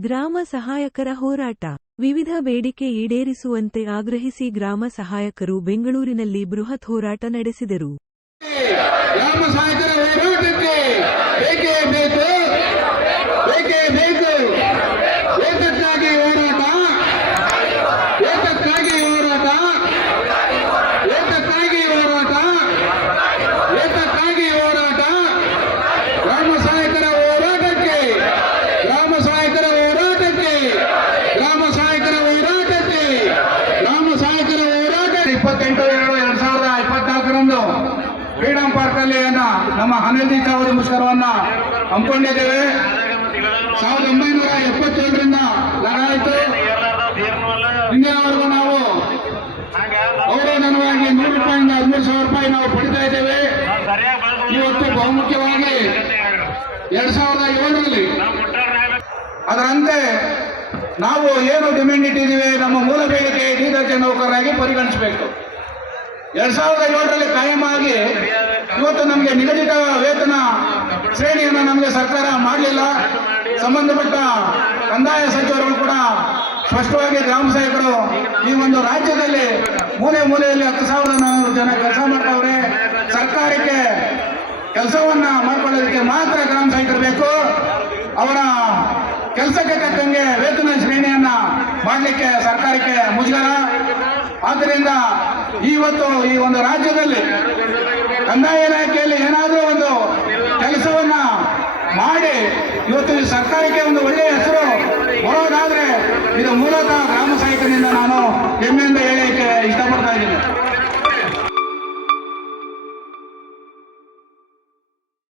ಗ್ರಾಮ ಸಹಾಯಕರ ಹೋರಾಟ. ವಿವಿಧ ಬೇಡಿಕೆ ಈಡೇರಿಸುವಂತೆ ಆಗ್ರಹಿಸಿ ಗ್ರಾಮ ಸಹಾಯಕರು ಬೆಂಗಳೂರಿನಲ್ಲಿ ಬೃಹತ್ ಹೋರಾಟ ನಡೆಸಿದರು ಗ್ರಾಮ ಸಹಾಯಕರ ಹೋರಾಟಕ್ಕೆ ಬೇಕೇ ಬೇಕು ಬೇಕೇ ಬೇಕು ಏತಕ್ಕಾಗಿ ಹೋರಾಟ ಏತಕ್ಕಾಗಿ ಹೋರಾಟ ಏತಕ್ಕಾಗಿ ಹೋರಾಟ ಏತಕ್ಕಾಗಿ ಹೋರಾಟ ಗ್ರಾಮ ಸಹಾಯಕರ ಹೋರಾಟಕ್ಕೆ ಗ್ರಾಮ ಸಹಾಯಕರ ಹೋರಾಟಕ್ಕೆ ಗ್ರಾಮ ಸಹಾಯಕರ ಹೋರಾಟಕ್ಕೆ ಗ್ರಾಮ ಸಹಾಯಕರ ಹೋರಾಟ ಇಪ್ಪತ್ತೆಂಟು, ಎರಡು, ಎರಡ್ ಸಾವಿರದ ಇಪ್ಪತ್ನಾಲ್ಕರಂದು ಫ್ರೀಡಂ ಪಾರ್ಕ್ ಅಲ್ಲಿ ನಮ್ಮ ಹನ್ನೊಂದು ಸಾವಿರ ಮುಷ್ಕರವನ್ನ ಹಮ್ಮಿಕೊಂಡಿದ್ದೇವೆ. ಸಾವಿರದ ಒಂಬೈನೂರ ಎಪ್ಪತ್ತೇಳರಿಂದ ಲಗಾಯಿತು ಇಂದಿನವರೆಗೂ ನಾವು ಗೌರವಧನವಾಗಿ ನೂರು ರೂಪಾಯಿಂದ ಹದಿಮೂರು ಸಾವಿರ ರೂಪಾಯಿ ನಾವು ಪಡಿತಾ ಇದ್ದೇವೆ. ಇವತ್ತು ಬಹುಮುಖ್ಯವಾಗಿ ಎರಡ್ ಸಾವಿರದ ಏಳರಲ್ಲಿ. ಅದರಂತೆ ನಾವು ಏನು ಡಿಮ್ಯಾಂಡ್ ಇಟ್ಟಿದ್ದೀವಿ? ದೀರ್ಘ ನೌಕರರಾಗಿ ಪರಿಗಣಿಸಬೇಕು. ಎರಡ್ ಸಾವಿರದ ಏಳರಲ್ಲಿ ಕಾಯಂ ಆಗಿ ಇವತ್ತು ನಮಗೆ ನಿಗದಿತ ವೇತನ ಶ್ರೇಣಿಯನ್ನು ನಮಗೆ ಸರ್ಕಾರ ಮಾಡಲಿಲ್ಲ. ಸಂಬಂಧಪಟ್ಟ ಕಂದಾಯ ಸಚಿವರು ಕೂಡ ಸ್ಪಷ್ಟವಾಗಿ ಗ್ರಾಮ ಸಹಾಯಕರು ಈ ಒಂದು ರಾಜ್ಯದಲ್ಲಿ ಮೂಲೆ ಮೂಲೆಯಲ್ಲಿ ಹತ್ತು ಸಾವಿರದ ನಾನ್ನೂರು ಜನ ಕೆಲಸ ಮಾಡ್ತಾವ್ರೆ. ಸರ್ಕಾರಕ್ಕೆ ಕೆಲಸವನ್ನ ಮಾಡ್ಕೊಳ್ಳೋದಕ್ಕೆ ಮಾತ್ರ ಗ್ರಾಮ ಸಹಾಯಕರು ಬೇಕು. ಅವರ ಕೆಲಸಕ್ಕೆ ತಕ್ಕಂಗೆ ವೇತನ ಶ್ರೇಣಿಯನ್ನ ಮಾಡಲಿಕ್ಕೆ ಸರ್ಕಾರಕ್ಕೆ ಮುಜುಗರ. ಆದ್ದರಿಂದ ಇವತ್ತು ಈ ಒಂದು ರಾಜ್ಯದಲ್ಲಿ ಕಂದಾಯ ಇಲಾಖೆಯಲ್ಲಿ ಏನಾದರೂ ಒಂದು ಕೆಲಸವನ್ನ ಮಾಡಿ, ಇವತ್ತು ಈ ಸರ್ಕಾರಕ್ಕೆ ಒಂದು ಒಳ್ಳೆಯ ಹೆಸರು ಬರೋದಾದ್ರೆ ಇದು ಮೂಲತಃ ಗ್ರಾಮ ಸಹಾಯಕನಿಂದ ನಾನು ಹೆಮ್ಮೆಯಿಂದ ಹೇಳಿಕ್ಕೆ